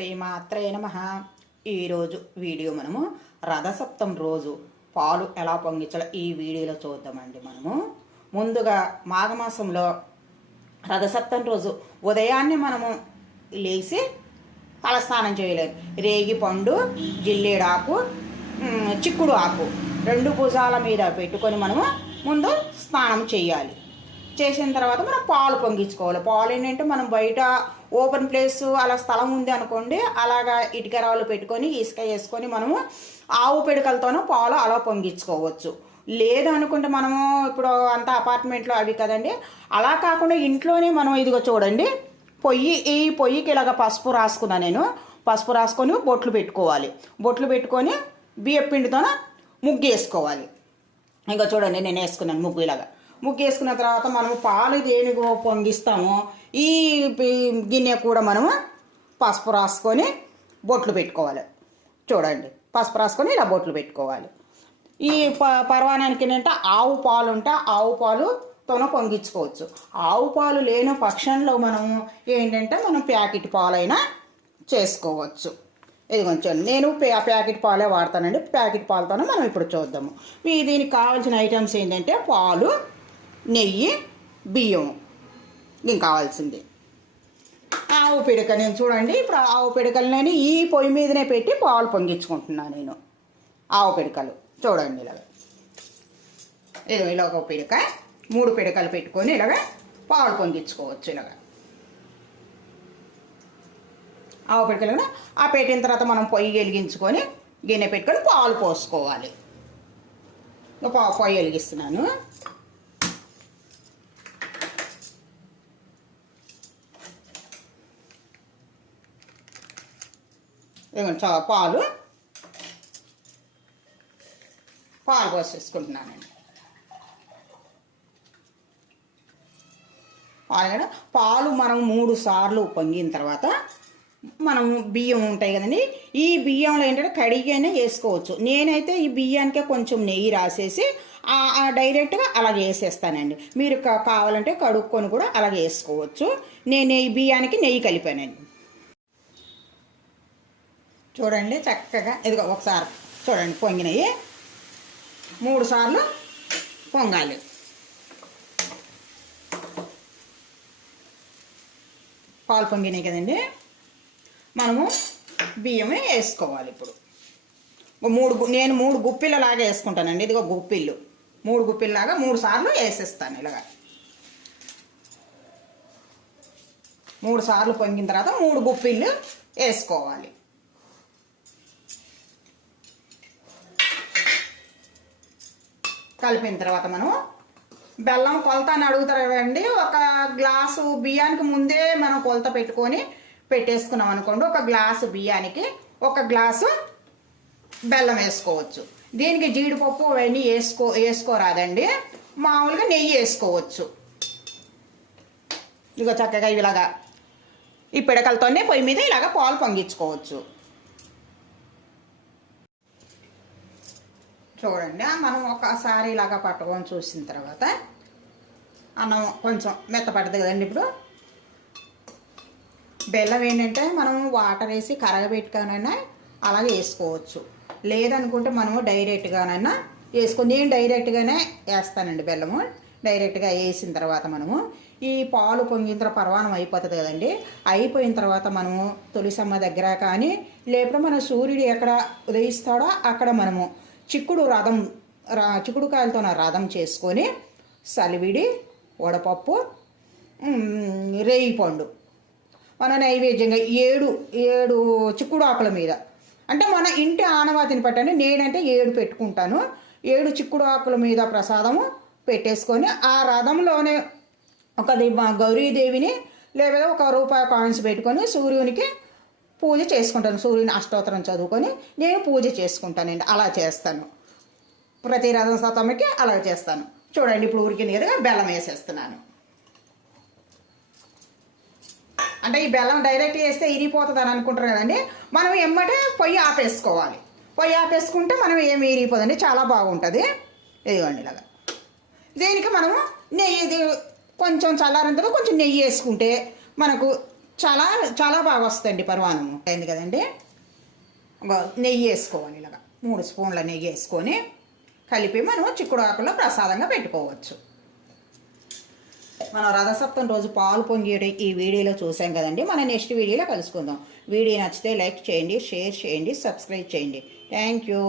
శ్రీమాత్రే నమః. ఈరోజు వీడియో మనము రథసప్తం రోజు పాలు ఎలా పొంగించాలో ఈ వీడియోలో చూద్దామండి. మనము ముందుగా మాఘమాసంలో రథసప్తం రోజు ఉదయాన్నే మనము లేచి తలస్నానం చేయలేదు. రేగి పండు, జిల్లేడాకు, చిక్కుడు ఆకు రెండు భుజాల మీద పెట్టుకొని మనము ముందు స్నానం చేయాలి. చేసిన తర్వాత మనం పాలు పొంగించుకోవాలి. పాలు ఏంటంటే మనం బయట ఓపెన్ ప్లేస్ అలా స్థలం ఉంది అనుకోండి, అలాగా ఇటుక రాళ్ళు పెట్టుకొని ఇసుక వేసుకొని మనము ఆవు పిడకలతోనూ పాలు అలా పొంగించుకోవచ్చు. లేదు అనుకుంటే మనము ఇప్పుడు అంతా అపార్ట్మెంట్లో అవి కదండి, అలా కాకుండా ఇంట్లోనే మనం ఇదిగో చూడండి, ఈ పొయ్యికి ఇలాగ పసుపు రాసుకున్నా నేను. పసుపు రాసుకొని బొట్లు పెట్టుకోవాలి. బొట్లు పెట్టుకొని బియ్యం పిండితోన ముగ్గు వేసుకోవాలి. ఇంకా చూడండి నేను వేసుకున్నాను ముగ్గు. ఇలాగా ముగ్గు వేసుకున్న తర్వాత మనము పాలు దేనికి పొంగిస్తామో ఈ గిన్నె కూడా మనము పసుపు రాసుకొని బొట్లు పెట్టుకోవాలి. చూడండి పసుపు రాసుకొని ఇలా బొట్లు పెట్టుకోవాలి. ఈ పర్వాణానికి ఏంటంటే ఆవు పాలు ఉంటే ఆవు పాలుతోనూ పొంగించుకోవచ్చు. ఆవు పాలు లేని పక్షంలో మనము ఏంటంటే మనం ప్యాకెట్ పాలైనా చేసుకోవచ్చు. ఇది కొంచెం నేను ప్యాకెట్ పాలే వాడతానండి. ప్యాకెట్ పాలతోనే మనం ఇప్పుడు చూద్దాము. దీనికి కావాల్సిన ఐటమ్స్ ఏంటంటే పాలు, నెయ్యి, బియ్యం. దీనికి కావాల్సింది ఆవు పిడక. నేను చూడండి ఇప్పుడు ఆవు పిడకలని ఈ పొయ్యి మీదనే పెట్టి పాలు పొంగించుకుంటున్నాను నేను. ఆవు పిడకలు చూడండి ఇలాగ. ఇలాగ ఒక పిడక, 3 పిడకలు పెట్టుకొని ఇలాగ పాలు పొంగించుకోవచ్చు. ఇలాగ ఆవు పిడకలు కూడా ఆ పెట్టిన తర్వాత మనం పొయ్యి వెలిగించుకొని గిన్నె పెట్టుకొని పాలు పోసుకోవాలి. పొయ్యి వెలిగిస్తున్నాను. పాలు పోసేసుకుంటున్నానండి. పాలు మనం 3 సార్లు పొంగిన తర్వాత మనం బియ్యం ఉంటాయి కదండి, ఈ బియ్యంలో ఏంటంటే కడిగానే వేసుకోవచ్చు. నేనైతే ఈ బియ్యానికే కొంచెం నెయ్యి రాసేసి డైరెక్ట్గా అలాగే వేసేస్తానండి. మీరు కావాలంటే కడుక్కొని కూడా అలాగే వేసుకోవచ్చు. నేను ఈ బియ్యానికి నెయ్యి కలిపానండి. చూడండి చక్కగా ఇదిగో ఒకసారి చూడండి పొంగినవి. 3 సార్లు పొంగాలి. పాలు పొంగినాయి కదండి, మనము బియ్యమే వేసుకోవాలి. ఇప్పుడు నేను 3 గుప్పిళ్ళలాగా వేసుకుంటానండి. ఇదిగో గుప్పిళ్ళు 3 గుప్పిళ్ళలాగా 3 సార్లు వేసేస్తాను. ఇలాగా 3 సార్లు పొంగిన తర్వాత 3 గుప్పిళ్ళు వేసుకోవాలి. కలిపిన తర్వాత మనం బెల్లం కొలత అని అడుగుతారు కదండి. ఒక గ్లాసు బియ్యానికి ముందే మనం కొలత పెట్టుకొని పెట్టేసుకున్నాం అనుకోండి, ఒక గ్లాసు బియ్యానికి 1 గ్లాసు బెల్లం వేసుకోవచ్చు. దీనికి జీడిపప్పు అవన్నీ వేసుకోరాదండి, మామూలుగా నెయ్యి వేసుకోవచ్చు. ఇక చక్కగా ఇలాగా ఈ పిడకలతోనే పొయ్యి మీద ఇలాగ పాలు పొంగించుకోవచ్చు. చూడండి మనం ఒకసారి ఇలాగ పట్టుకొని చూసిన తర్వాత అన్నం కొంచెం మెత్తపడుతుంది కదండి. ఇప్పుడు బెల్లం ఏంటంటే మనం వాటర్ వేసి కరగబెట్టుకానైనా అలాగే వేసుకోవచ్చు. లేదనుకుంటే మనము డైరెక్ట్గానైనా నేను డైరెక్ట్గానే వేస్తానండి. బెల్లము డైరెక్ట్గా వేసిన తర్వాత మనము ఈ పాలు పొంగిన తర్వాత పర్వాణం అయిపోతుంది కదండి. అయిపోయిన తర్వాత మనము తులసమ్మ దగ్గర కానీ లేకపోతే మన సూర్యుడు ఎక్కడ ఉదయిస్తాడో అక్కడ మనము చిక్కుడుకాయలతో రథం చేసుకొని సలివిడి, వడపప్పు, రేగి పండు మన నైవేద్యంగా 7 చిక్కుడు ఆకుల మీద, అంటే మన ఇంటి ఆనవాతిని పట్టండి. నేనంటే 7 పెట్టుకుంటాను. 7 చిక్కుడు ఆకుల మీద ప్రసాదము పెట్టేసుకొని ఆ రథంలోనే ఒక గౌరీదేవిని లేదా ₹1 కాయిన్స్ పెట్టుకొని సూర్యునికి పూజ చేసుకుంటాను. సూర్యుని అష్టోత్తరం చదువుకొని నేను పూజ చేసుకుంటానండి. అలా చేస్తాను. ప్రతి రథం సప్తమికి అలా చేస్తాను. చూడండి ఇప్పుడు ఉడికింది కదా, బెల్లం వేసేస్తున్నాను. అంటే ఈ బెల్లం డైరెక్ట్ వేస్తే ఇరిగిపోతుంది అని అనుకుంటారు కదండి, మనం ఎమ్మటే పొయ్యి ఆపేసుకోవాలి. పొయ్యి ఆపేసుకుంటే మనం ఏమి ఇరిగిపోదండి, చాలా బాగుంటుంది. ఇదిగోండి ఇలాగా. దీనికి మనము నెయ్యి కొంచెం చల్లారిన తర్వాత కొంచెం నెయ్యి వేసుకుంటే మనకు చాలా చాలా బాగా వస్తుందండి పరమాన్నము. అయింది కదండి. నెయ్యి వేసుకోవాలి, ఇలాగా 3 స్పూన్ల నెయ్యి వేసుకొని కలిపి మనం చిక్కుడు ఆకుల్లో ప్రసాదంగా పెట్టుకోవచ్చు. మనం రథసప్తం రోజు పాలు పొంగేయడం ఈ వీడియోలో చూసాం కదండి. మనం నెక్స్ట్ వీడియోలో కలుసుకుందాం. వీడియో నచ్చితే లైక్ చేయండి, షేర్ చేయండి, సబ్స్క్రైబ్ చేయండి. Thank you.